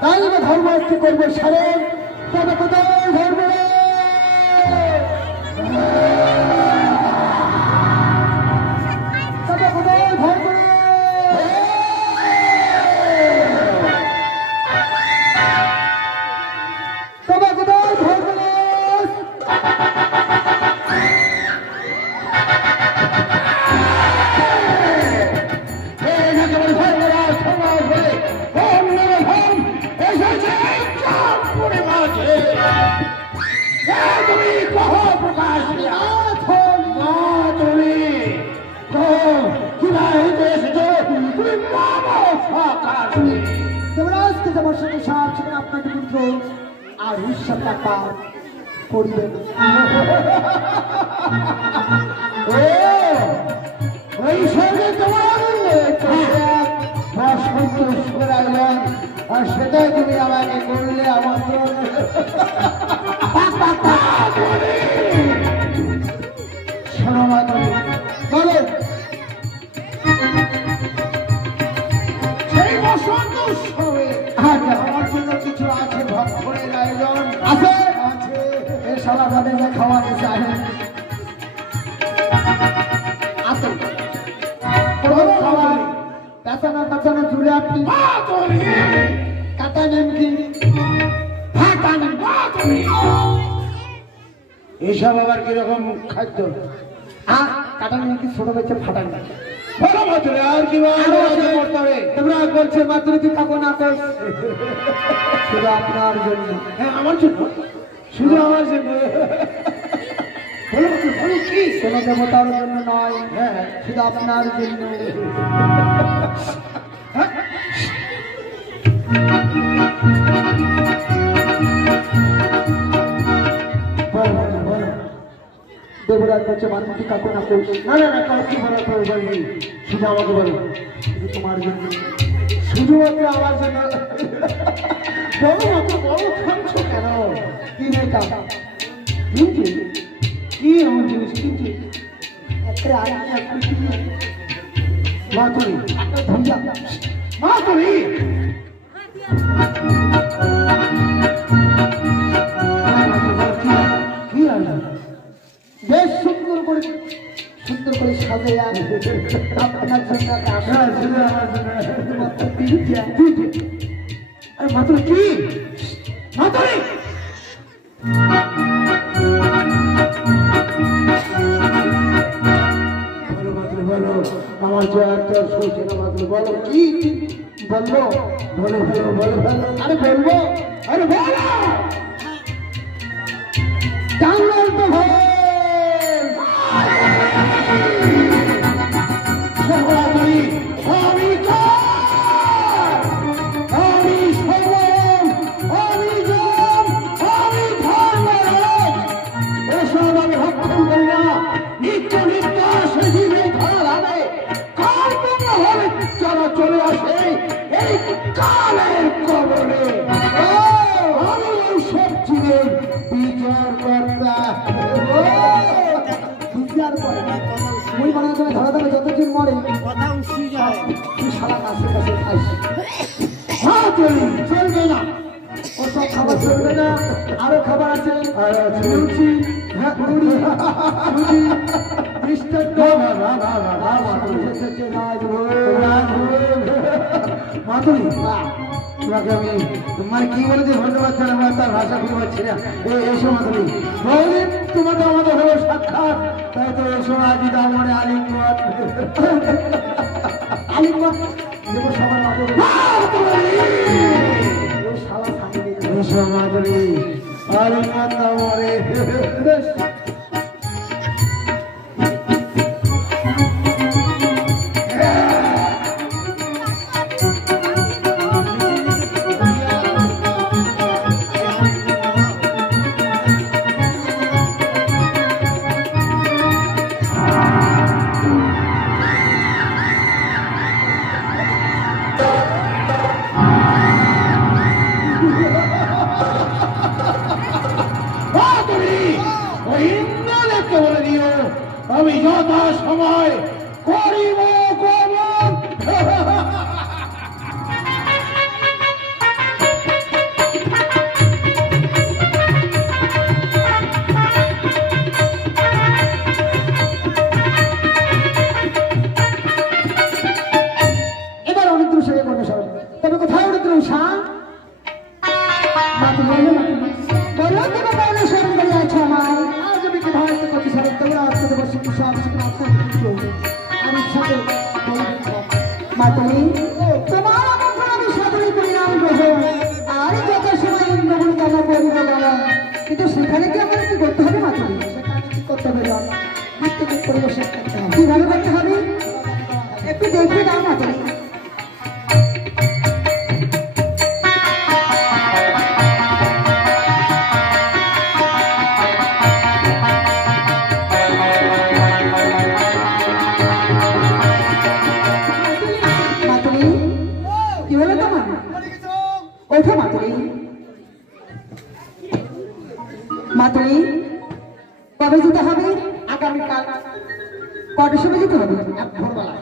তাই ধর্ম একটি করবে সারেন তবে কোথায় ধর্ম তবে কোথায় ধর্ম তবে কোথায় ধর্ম আপনাকে পুত্র আর উৎসবটা পার করবেন ওই সঙ্গে তোমার সন্তোষ করাইলেন আর সেটাই তুমি আমাকে করলে আমন্ত্রণ শোনো মাধবী বলো সেই বসন্তোষ হবে আমার জন্য কিছু আছে ভক্ষণের আয়োজন আছে আছে এ সারা ভাবে খাওয়াতে চায় আছে খাবার পেঁচানো পেঁচানো চুলে আপনি কাটা নেমকি এইসব আবার কিরকম খাদ্য কাটা নেমকি ছোট বেচে ফাটান আর কি করতে হবে তোমরা বলছে মাত্র তুই খাবো না কর শুধু আপনার জন্য হ্যাঁ আমার জন্য শুধু আমার জন্য কোনো দেবতার জন্য নয় হ্যাঁ শুধু আপনার জন্য দেবরাজ বলছে মানুষ কাকু না করছে না না না কাউকে বলার প্রয়োজন নেই শুধু আমাকে বলো শুধু তোমার জন্য শুধুমাত্র আমার জন্য বলো অত বড় খাচ্ছ কেন কি নেই কাকা কিনছি কি এমন জিনিস কিনছি একটা আগে মাতুরি ভুজা মাতুরি কি আনা বেশ সুন্দর করে সাজে আপনার জন্য মাত্র কি মাতুরি বলো আমার যে একটা শুনছে না মাত্র বলো কি বলবো বলো বলো বলো বলো আরে বলবো আরে বলো জানলাম তো ভাই চলে আসে এই কালের কবলে আমি সব জীবের বিচার কর্তা বিচার করে ওই মানে তুমি ধরা দেবে যতদিন মরে তুই সারা কাছে কাছে খাইস হ্যাঁ চলবে না ওসব খাবার চলবে না আরো খাবার আছে লুচি হ্যাঁ পুরি সুজি মাধুরী তোমাকে আমি তোমার কি বলেছি ধন্যবাদ জানাবো তার ভাষা খুঁজে পাচ্ছি না এসো মাধুরী বহুদিন তোমাকে আমাদের হলো সাক্ষাৎ তাই তো এসো আজি দামনে আলিঙ্গন আলিঙ্গন দেবো সবার মাধুরী এসো মাধুরী আলিঙ্গন দামনে মাতুলি তোমার আমন্ত্রণ আমি সাদরে করিলাম গ্রহণ। আর যত সময় ইন্দ্রবন কামনা করিব বলা, কিন্তু সেখানে কি আমার কি করতে হবে মাতুলি? সেখানে কি করতে হবে জান? নৃত্যকে পরিবেশন করতে হবে। কিভাবে করতে হবে একটু দেখে দাও মাতুলি। মাতুলি কি হলো তোমার? ওঠো মাতুলি। মাতুলি কবে যেতে হবে? আগামীকাল কটার সময় যেতে হবে? ভোরবেলা।